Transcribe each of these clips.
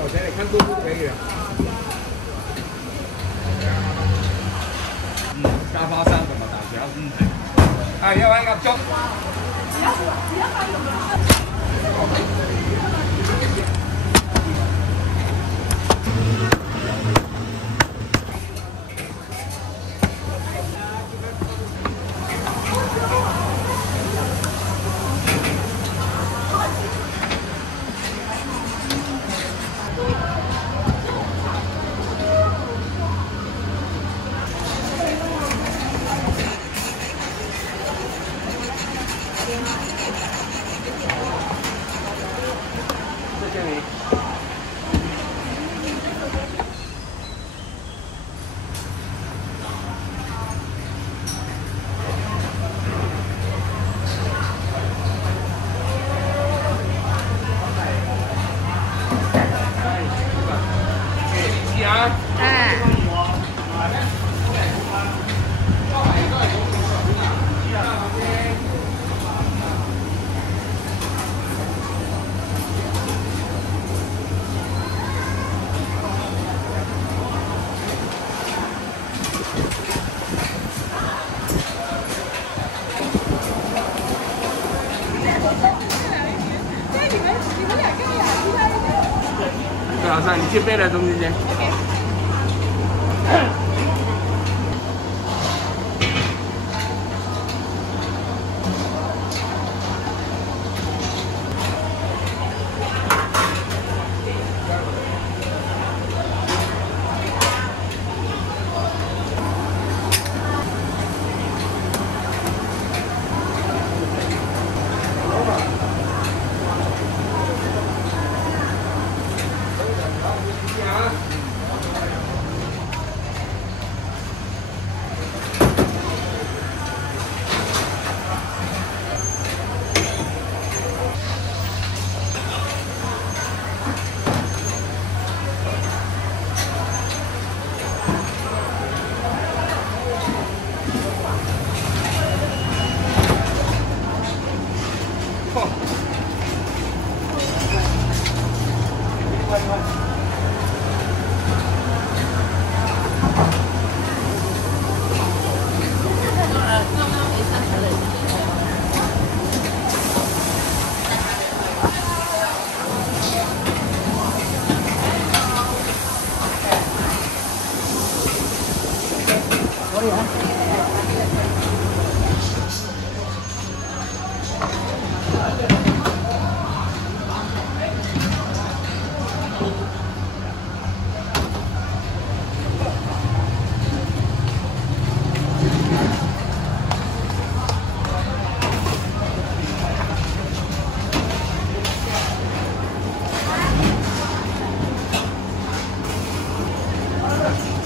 我给你看过就可以了。沙发上怎么打标？啊，要一個粥。早上你去背了中间。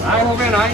来，后面来。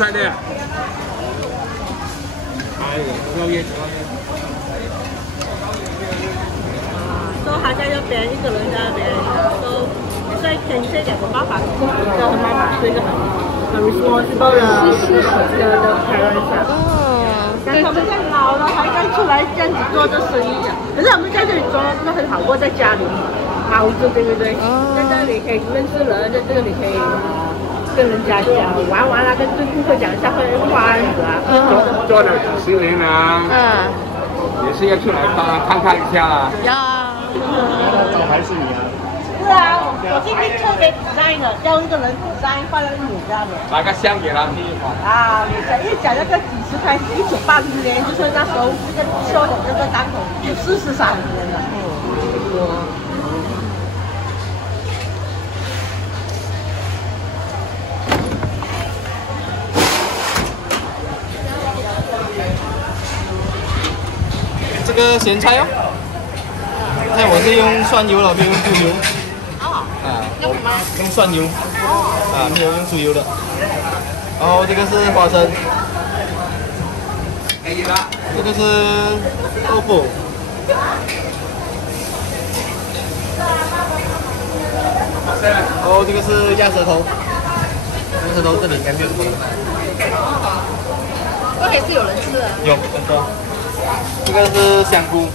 帅的。哎呀，高烟，高烟。都还在那边，一个人在那边，都所以天这两个妈妈，一个妈妈是一个很 responsible 的 parents 啊。但他们在老了还敢出来这样子做这生意啊？可是我们在这里做那很好过，在家里熬着，对不对？在这里可以认识人，在这里可以跟人家讲玩完了，跟顾客讲一下会花样子啊。做了几10年了，也是要出来看看一下啦。要啊。招牌是你啊？是啊，我今天特别 design 的，叫一个人 design 放在你这样的。拿个箱给他。啊，一讲那个几十开始，1980年，就是那时候这个秋的这个档口就43年了。这个咸菜哦，那我是用蒜油了，没有用猪油。用什么？用蒜油。没有用猪油的。然后这个是花生，这个是豆腐，然后这个是鸭舌头，鸭舌头这里应该没有什么人买。这也是有人吃的。有很多。这个是香菇，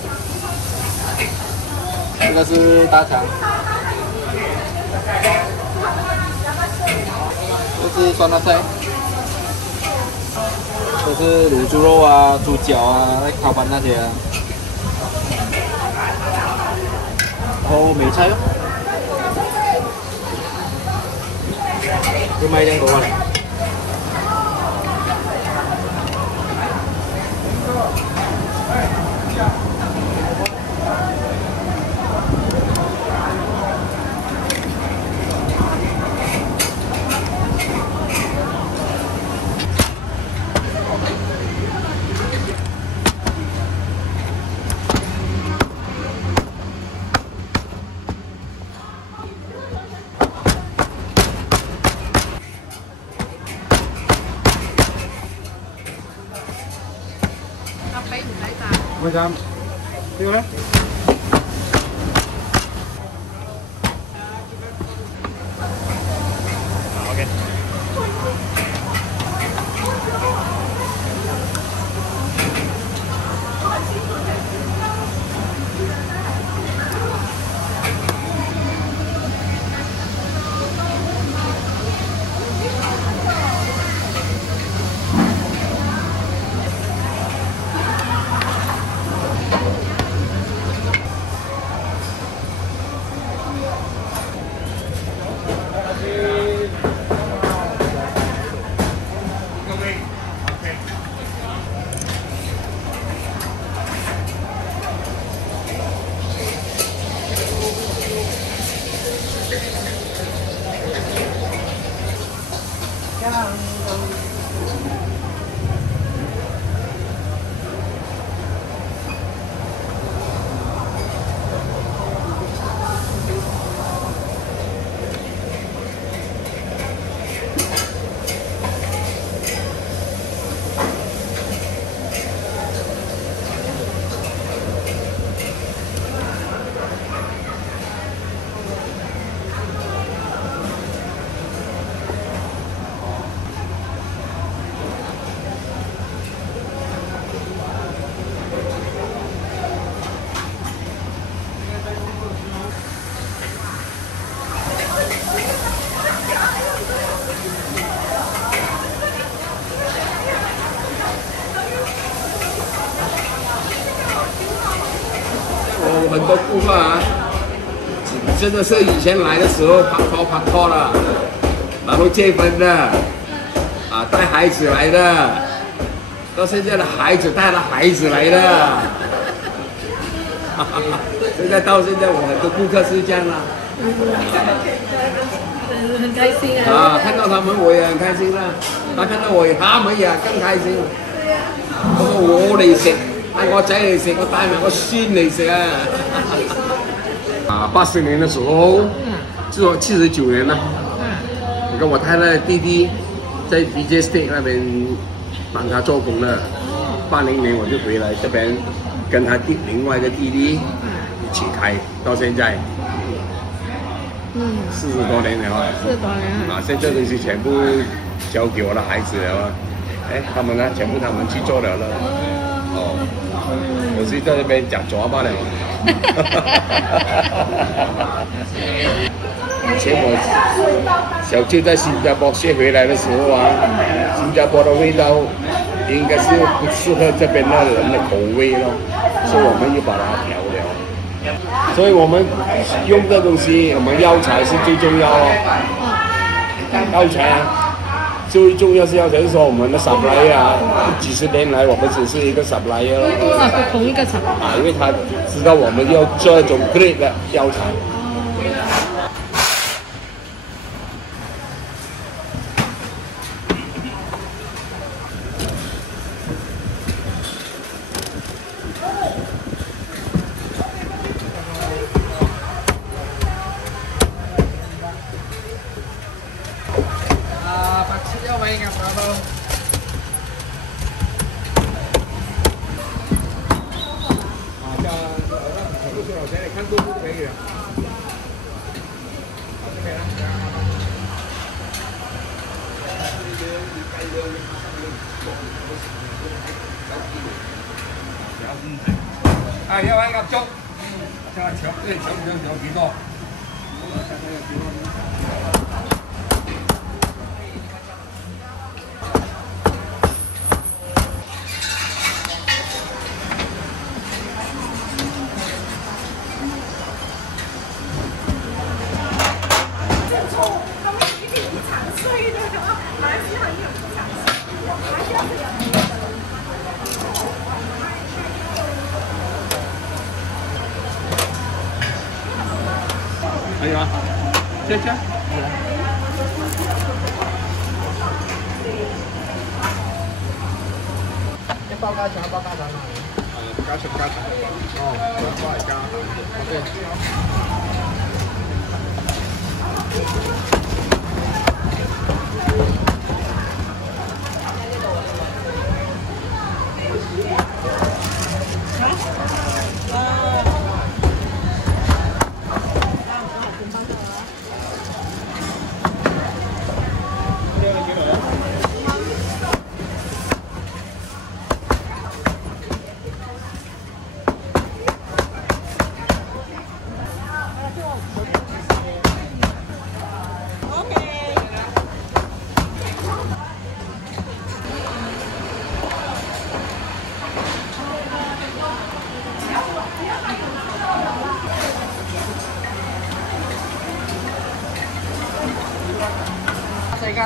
这个是大肠，这是酸辣菜，这是卤猪肉啊、猪脚啊、烤盘那些啊，然后梅菜哦，就卖这样多啊。为啥？对不对？OK。很多顾客啊，真的是以前来的时候拍拖了，然后结婚的，带孩子来的，到现在的孩子带了孩子来的，现在到现在我很多顾客是这样啦，很开心啊！看到他们我也很开心啦，看到我他们也更開心。咁我嚟食，帶我仔嚟食，我帶埋我孫嚟食啊！80年的時候，至少79年了。我跟我太太弟弟在 DJ Steak 那边帮他做工了。80年我就回来这边，跟他另外的弟弟一起开，到现在，40多年了。40多年啊，现在东西全部交给我的孩子了。哎，他们呢，全部他们去做了了。哦，我是在这边讲抓罢了。以前我小舅在新加坡学回来的时候啊，新加坡的味道应该是不适合这边的人的口味咯，所以我们就把它调了。所以我们用的东西，我们药材是最重要哦。药材啊，最重要是药材，是说我们的 supplier 啊，几十年来我们只是一个 supplier 咯。同一个厂啊，因为他知道我们要做一种 grade 的药材。啊，要一粒粥，睇下搶幾多？可以吗？这。一包加腸，一包加腸。加腸。哦，一包嚟加。OK。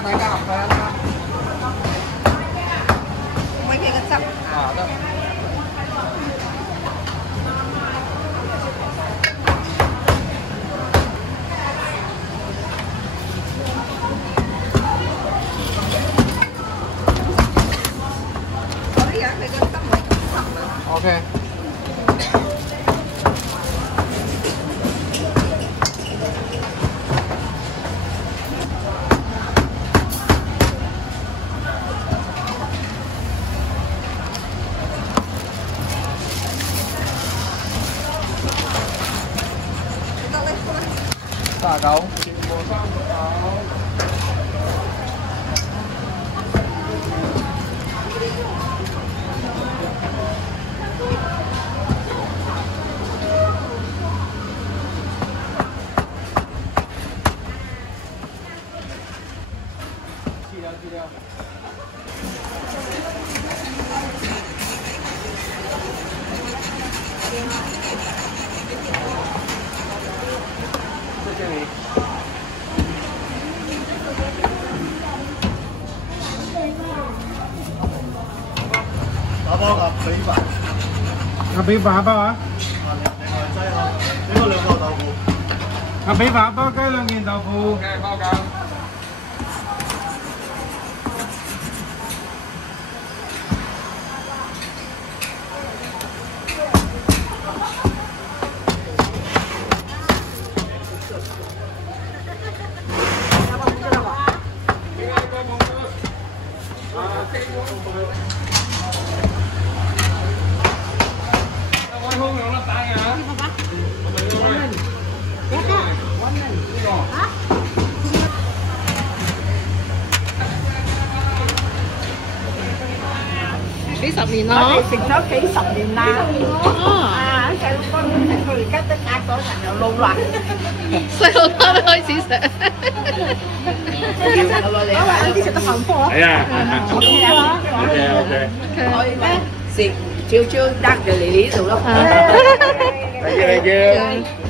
大家合佢啦，煨佢個汁。啊得。嗰啲人佢個汁唔係咁深啊。OK。39，全部39。去掉。谢谢你。打包個比飯，比飯一包啊！另外擠咯，應該2個豆腐。比飯一包雞2件豆腐。嘅包㗎。幾十年咯，我哋食咗幾十年啦。啊！細路哥唔食，佢而家都呃咗人又老啦。細路哥都開始食。我話啲食得幸福啊！係啊，OK。我而家食朝朝得就嚟呢度咯。Thank you。